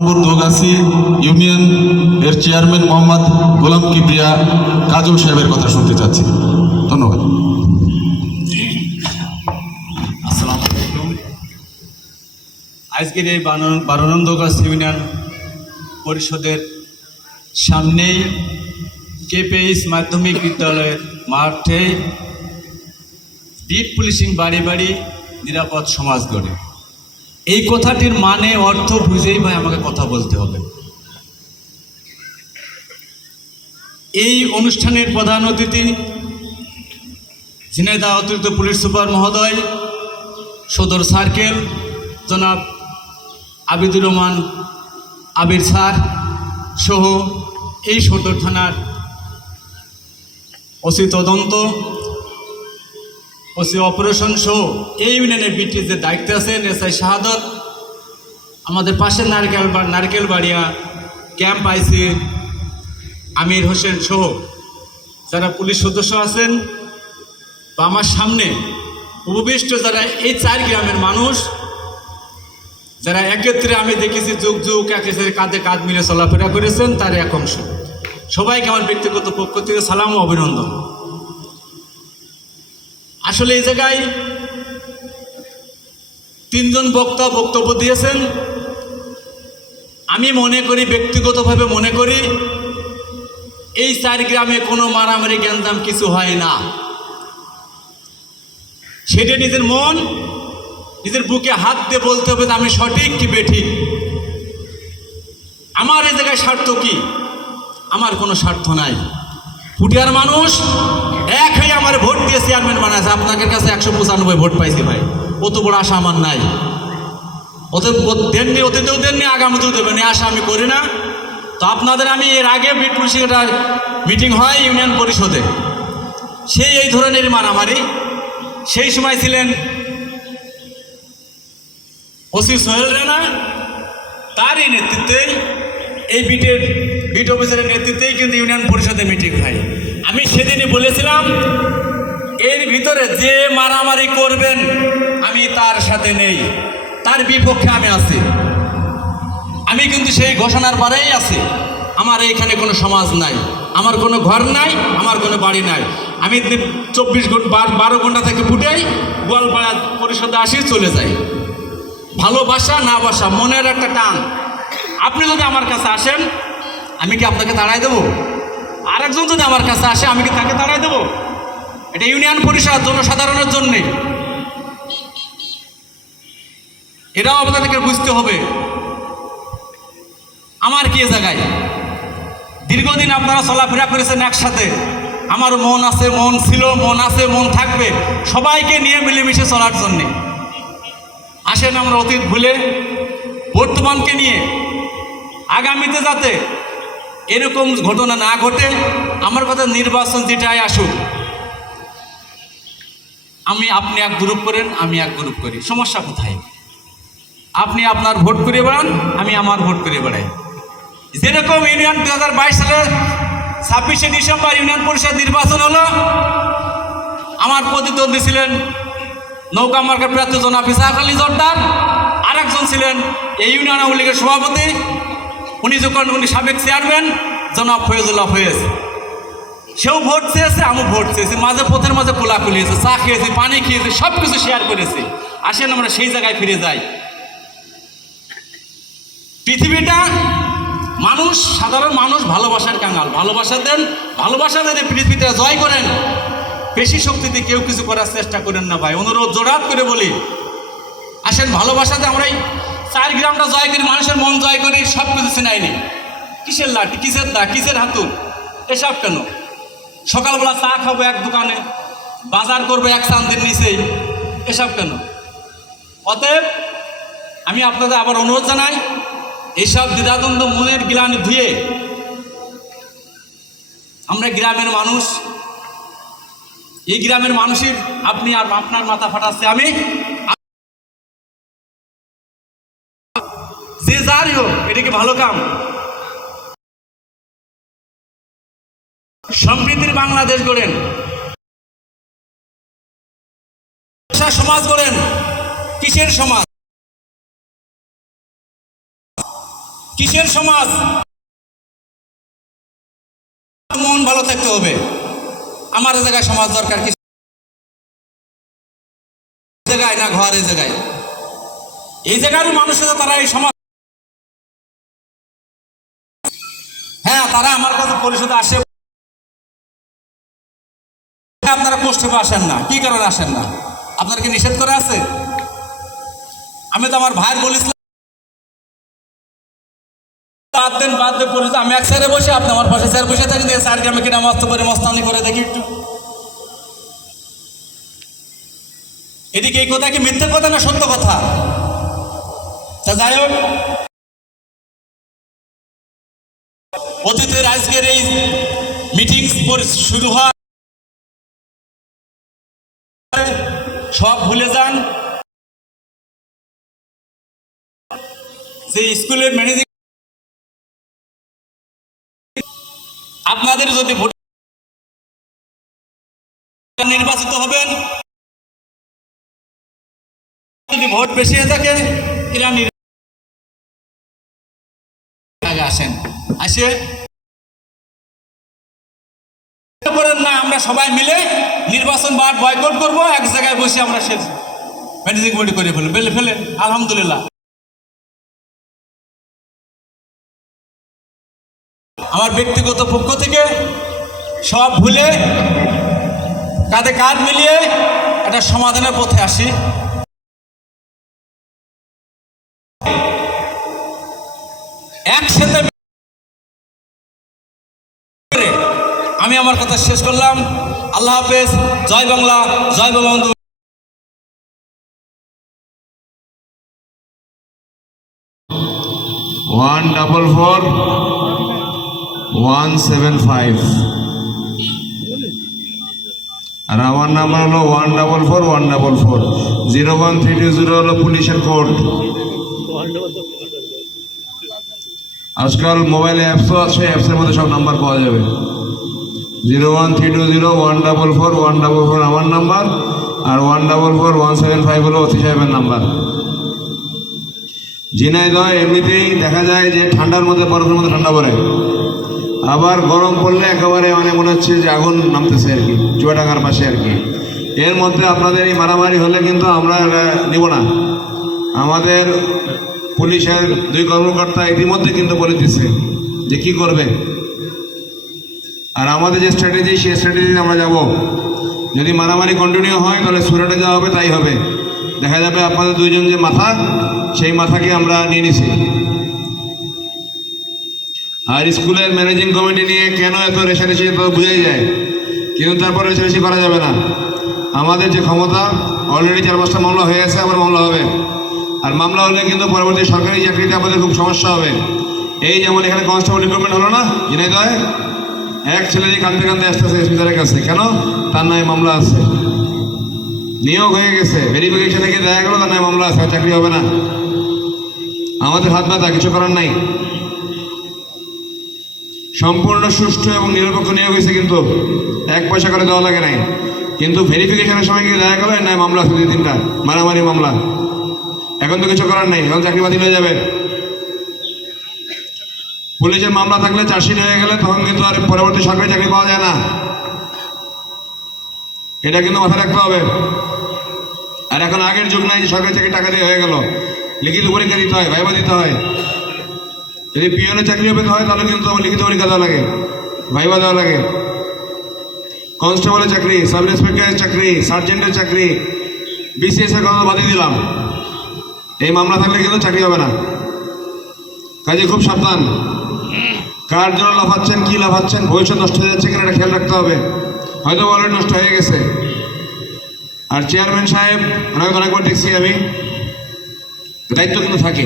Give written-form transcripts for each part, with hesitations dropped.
Dogachhi union এর chairman Mohammad Golam Kibria কাজল সাহেবের কথা শুনতে চাচ্ছি। ধন্যবাদ। আসসালামু আলাইকুম। আজকের এই 12 নং দোগাছি ইউনিয়ন পরিষদের সামনেই কেপিএইচ মাধ্যমিক বিদ্যালয়ের মাঠে বিট পুলিশিং বাড়ি বাড়ি নিরাপদ সমাজ গড়ে, এই কথাটির মানে অর্থ বুঝেই ভাই আমাকে কথা বলতে হবে। এই অনুষ্ঠানের প্রধান অতিথি ঝিনাইদহ অতিরিক্ত পুলিশ সুপার মহোদয়, সদর সার্কেল জনাব আবিদুর রহমান আবির স্যার সহ এই সদর থানার ওসি তদন্ত, ওসি অপারেশন সহ এই ইউনিয়নের বিটির যে দায়িত্বে আছেন এসআই শাহাদত, আমাদের পাশের নারকেল বাড়িয়া ক্যাম্প আইসি আমির হোসেন সহ যারা পুলিশ সদস্য আছেন বা আমার সামনে উপবিষ্ট যারা এই 4 গ্রামের মানুষ, যারা একত্রে আমি দেখেছি যুগ যুগ একের কাঁধে কাঁধ মিলে চলাফেরা করেছেন, তার এক অংশ। সবাইকে আমার ব্যক্তিগত পক্ষ থেকে সালাম ও অভিনন্দন। আসলে এই জায়গায় 3 জন বক্তা বক্তব্য দিয়েছেন। আমি মনে করি, ব্যক্তিগতভাবে মনে করি, এই 4 গ্রামে কোনো মারামারি গ্যাঞ্জাম কিছু হয় না। সেটা নিজের মন, নিজের বুকে হাত দিয়ে বলতে হবে আমি সঠিক কি বেঠিক। আমার এই জায়গায় স্বার্থ কি? আমার কোনো স্বার্থ নাই। পুটিয়ার মানুষ এক হয়ে আমার ভোট দিয়ে চেয়ারম্যান বানাইছে। আপনাদের কাছে 195 ভোট পাইছি ভাই, অত বড় আশা আমার নাই। দেননি, অতীতেও দেননি, আগামীতেও দেবেন, এই আশা আমি করি না। তো আপনাদের আমি এর আগে বিট পুলিশ একটা মিটিং হয় ইউনিয়ন পরিষদে, সেই এই ধরনের মারামারি, সেই সময় ছিলেন ওসি সোহেল রানা, তারই নেতৃত্বে এই বিট অফিসারের নেতৃত্বেই কিন্তু ইউনিয়ন পরিষদে মিটিং হয়। আমি সেদিনই বলেছিলাম এর ভিতরে যে মারামারি করবেন আমি তার সাথে নেই, তার বিপক্ষে আমি আছি। আমি কিন্তু সেই ঘোষণার পরেই আছি। আমার এইখানে কোনো সমাজ নাই, আমার কোনো ঘর নাই, আমার কোনো বাড়ি নাই। আমি 12 ঘন্টা থেকে ফুটেই গোয়ালপাড়া পরিষদে আসি, চলে যাই। ভালোবাসা না বাসা, মনের একটা টান। আপনি যদি আমার কাছে আসেন, আমি কি আপনাকে তাড়াই দেবো? আরেকজন যদি আমার কাছে আসে, আমি কি তাকে তাড়াই দেবো? এটা ইউনিয়ন পরিষদ জনসাধারণের জন্যে। এটাও আপনাদেরকে বুঝতে হবে। আমার কি জায়গায় দীর্ঘদিন আপনারা চলাফেরা করেছেন একসাথে। আমার মন আছে, মন ছিল, মন আছে, মন থাকবে, সবাইকে নিয়ে মিলেমিশে চলার জন্যে। আসেন আমরা অতীত ভুলে বর্তমানকে নিয়ে আগামীতে যাতে এরকম ঘটনা না ঘটে, আমার কথা নির্বাচন যেটাই আসুক, আপনি এক গ্রুপ করেন, আমি এক গ্রুপ করি, সমস্যা কোথায়? আপনি আপনার ভোট করে বেড়ান, আমি আমার ভোট করে বেড়াই। যেরকম ইউনিয়ন 2022 সালের 26শে ডিসেম্বর ইউনিয়ন পরিষদ নির্বাচন হলো, আমার প্রতিদ্বন্দ্বী ছিলেন নৌকা মার্কা প্রার্থী জনাব ইসহাক আলী জর্দার, আরেকজন ছিলেন এই ইউনিয়ন আওয়ামী লীগের সভাপতি, উনি সাবেক চেয়ারম্যান জনাব ফয়েজুল্লাহ ফয়েজ। সেও ভোট চেয়েছে, আমিও ভোট চেয়েছি, পথের মাঝে কোলাকুলি হয়েছে, চা খেয়েছি, পানি খেয়েছি, সব কিছু শেয়ার করেছি। আসেন আমরা সেই জায়গায় ফিরে যাই। পৃথিবীটা মানুষ, সাধারণ মানুষ ভালোবাসার কাঙাল। ভালোবাসা দেন, ভালোবাসা দেন, পৃথিবীটা জয় করেন। বেশি শক্তিতে কেউ কিছু করার চেষ্টা করেন না ভাই, অনুরোধ জোরাত করে বলি। আসেন ভালোবাসাতে আমরা এই 4 গ্রামটা জয় করি, মানুষের মন জয় করি, সব কিছু চিনাই নি। কিসের লাঠি, কিসের দা, কিসের হাতুর, এসব কেন? সকালবেলা চা খাবো এক দোকানে, বাজার করবো এক চান্দের নিচেই, এসব কেন? অতএব আমি আপনাদের আবার অনুরোধ জানাই, এইসব দ্বিধাদ্বন্দ্ব মনের গ্লানি ধুয়ে আমরা গ্রামের মানুষ, এই গ্রামের মানুষের আপনি আর আপনার মাথা ফাটাচ্ছে, আমি যে যারই হোক, এটা কি ভালো কাম? সম্প্রীতির বাংলাদেশ গড়েন, সমাজ গড়েন। কিসের সমাজ? কিসের সমাজ? মন ভালো থাকতে হবে। আমার এই জায়গায় সমাজ দরকার, কি জায়গায় না ঘর, এই জায়গায়, এই জায়গারই মানুষ আছে, তারা এই সমাজ, হ্যাঁ তারা আমার কাছে পরিষদে আসে। আপনারা কষ্টে আসেন না, কি কারণে আসেন না? আপনার কি নিষেধ করে আছে? আমি তো আমার ভাইয়ের বলেছিলাম বাদ দিয়ে পরিষদ, আমি এক স্যারে বসে, আপনি আমার পাশে স্যার বসে থাকেন, স্যারকে আমি কিনা মস্ত করে মস্তানি করে দেখি একটু। এদিকে এই কথা কি মিথ্যে কথা না সত্য কথা? তা যাই হোক, অতীতের আজকের এই মিটিং শুরু হয়, সব ভুলে যান। যে স্কুলের ম্যানেজিং, আপনাদের যদি ভোট নির্বাচিত হবেন, যদি ভোট বেশি হয়ে থাকে, এরা আসেন, আসে করেন না, আমরা সবাই মিলে নির্বাচন বার বয়কট করবো, এক জায়গায় বসে আমরা শেষ ম্যানেজিং কমিটি করে ফেলে আলহামদুলিল্লাহ। আমার ব্যক্তিগত পক্ষ থেকে সব ভুলে কাঁধে কাঁধ মিলিয়ে একটা সমাধানের পথে আসি। একসাথে আমি আমার কথা শেষ করলাম। আল্লাহ হাফেজ। জয় বাংলা, জয় বঙ্গবন্ধু। 144-175 আর আমার নাম্বার হলো 144-144। 01320 হলো পুলিশের কোড। আজকাল মোবাইলে অ্যাপসও আছে, অ্যাপসের মধ্যে সব নাম্বার পাওয়া যাবে। 01320-144-144 আমার নাম্বার, আর 144-175 হলো অতি সাহেবের নাম্বার। ঝিনাইদহ এমনিতেই দেখা যায় যে ঠান্ডার মধ্যে, বরফের মধ্যে ঠান্ডা পড়ে, আবার গরম পড়লে একেবারে মনে হচ্ছে যে আগুন নামতেছে আর কি, চুয়াডাঙ্গার পাশে আর কি। এর মধ্যে আপনাদের এই মারামারি হলে কিন্তু আমরা নিব না। আমাদের পুলিশের 2 কর্মকর্তা ইতিমধ্যে কিন্তু বলে দিচ্ছে যে কি করবে, আর আমাদের যে স্ট্র্যাটেজি, সেই স্ট্র্যাটেজিতে আমরা যাব। যদি মারামারি কন্টিনিউ হয় তাহলে সুরাটে যাওয়া হবে, তাই হবে। দেখা যাবে আপনাদের 2 জন যে মাথা, সেই মাথাকে আমরা নিয়ে নিছি। আর স্কুলের ম্যানেজিং কমিটি নিয়ে কেন এত রেশারেশি, তো বোঝাই যায়, কিন্তু তারপর রেশারেশি করা যাবে না। আমাদের যে ক্ষমতা, অলরেডি 4-5টা মামলা হয়ে গেছে, আবার মামলা হবে। আর মামলা হলে কিন্তু পরবর্তী সরকারি চাকরিতে আমাদের খুব সমস্যা হবে। এই যেমন এখানে কনস্টেবল রিক্রুটমেন্ট হলো না ঝিনাইদহে, এক ছেলে যে কাঁদতে কাঁদতে আসতেছে এসপিদের কাছে, কেন? তার নামে মামলা আছে, নিয়োগ হয়ে গেছে, ভেরিফিকেশনে গিয়ে দেখা গেল তার নামে মামলা আছে, চাকরি হবে না। আমাদের হাত ব্যথা, কিছু করার নাই। সম্পূর্ণ সুষ্ঠু এবং নিরপেক্ষ নিয়োগ হয়েছে, কিন্তু 1 পয়সা করে দেওয়া লাগে নাই। কিন্তু ভেরিফিকেশনের সময় গিয়ে দেখা গেল এর নামে মামলা আছে 2-3টা মারামারি মামলা। এখন তো কিছু করার নেই, এখন চাকরি বাতিল হয়ে যাবে। পুলিশের মামলা থাকলে চার্জশিট হয়ে গেলে তখন কিন্তু আর পরবর্তী সরকারি চাকরি পাওয়া যায় না। এটা কিন্তু মাথায় রাখতে হবে। আর এখন আগের যুগ নাই যে সরকারি চাকরি টাকা দিয়ে হয়ে গেল, লিখিত পরীক্ষা দিতে হয়, ভাইবা দিতে হয়। যদি পিওনের চাকরি পেতে হয় তাহলে কিন্তু লিখিত পরীক্ষা দেওয়া লাগে, ভাইবা দেওয়া লাগে। কনস্টেবলের চাকরি, সাব ইন্সপেক্টরের চাকরি, সার্জেন্টের চাকরি, বিসিএস এর কথা বাতিল দিলাম। এই মামলা থাকলে কিন্তু চাকরি হবে না। কাজে খুব সাবধান, কার জন্য লাফাচ্ছেন, কি লাফাচ্ছেন, ভবিষ্যৎ নষ্ট হয়ে যাচ্ছে কিনা এটা খেয়াল রাখতে হবে। হয়তো অলরেডি নষ্ট হয়ে গেছে। আর চেয়ারম্যান সাহেব, ওনাকে অনেকবার দেখছি আমি, দায়িত্ব কিন্তু থাকে।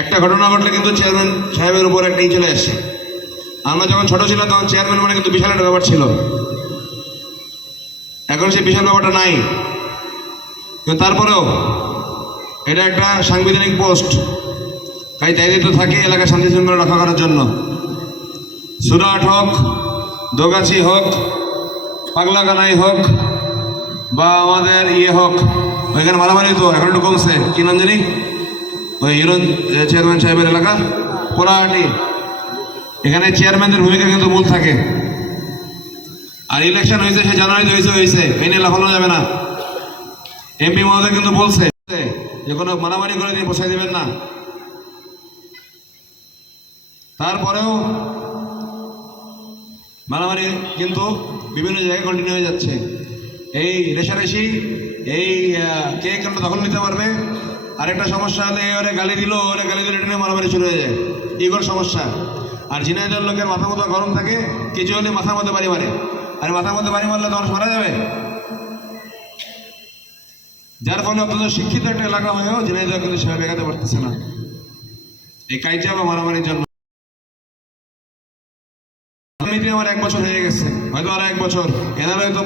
একটা ঘটনা ঘটলে কিন্তু চেয়ারম্যান সাহেবের উপর একটাই চলে আসে। আমরা যখন ছোট ছিলাম তখন চেয়ারম্যান মানে কিন্তু বিশাল একটা ব্যাপার ছিল, এখন সেই বিশাল ব্যাপারটা নাই। কিন্তু তারপরেও এটা একটা সাংবিধানিক পোস্ট, তাই দায়িত্ব থাকে এলাকার শান্তি শৃঙ্খলা রক্ষা করার জন্য। সুরাট হোক, দোগাছি হোক, পাগলাকানাই হোক, বা আমাদের হোক, ওইখানে মারামারি তো এখন একটু কমছে। কি নাম জানি, ওই হিরণ চেয়ারম্যান সাহেবের এলাকা পোড়াহাটি, এখানে চেয়ারম্যানদের ভূমিকা কিন্তু মূল থাকে। আর ইলেকশন হয়েছে, সে জানুয়ারিতে হয়েছে এই নিয়ে লাফানো যাবে না। এমপি মহোদয় কিন্তু বলছে যে কোনো মারামারি করে দিয়ে বসাই দেবেন না। তারপরেও মারামারি কিন্তু বিভিন্ন জায়গায় কন্টিনিউ হয়ে যাচ্ছে। এই রেশারেশি, এই কে কেনটা দখল নিতে পারবে, আরেকটা সমস্যা হলে ওরে গালি দিল, ওরে গালি দিলে এটা নিয়ে মারামারি শুরু হয়ে যায়, এগুলোর সমস্যা। আর ঝিনাইদহের লোকের মাথা মতো গরম থাকে, কিছু হলে মাথার মধ্যে বাড়ি মারে, আর মাথার মধ্যে বাড়ি মারলে তো মানুষ মারা যাবে। যার ফলে অত্যন্ত শিক্ষিত একটা এলাকা হয়েও ঝিনাইদহ কিন্তু সেভাবে এগাতে পারতেছে না এই কাইজা বা মারামারির জন্য। আমার 1 বছর হয়ে গেছে, হয়তো আর 1 বছর, এনার হয়তো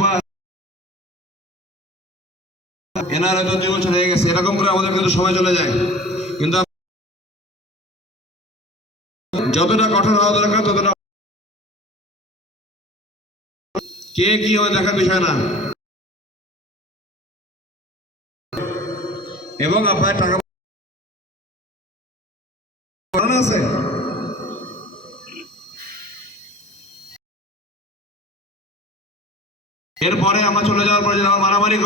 2 বছর হয়ে গেছে, এরকম করে আমাদের কিন্তু সময় চলে যায়। কিন্তু যতটা কঠোর হওয়া দরকার ততটা কে কি হয় দেখার বিষয় না। এবং আপনার টাকা আছে, এরপরে আমরা চলে যাওয়ার পরে মারামারি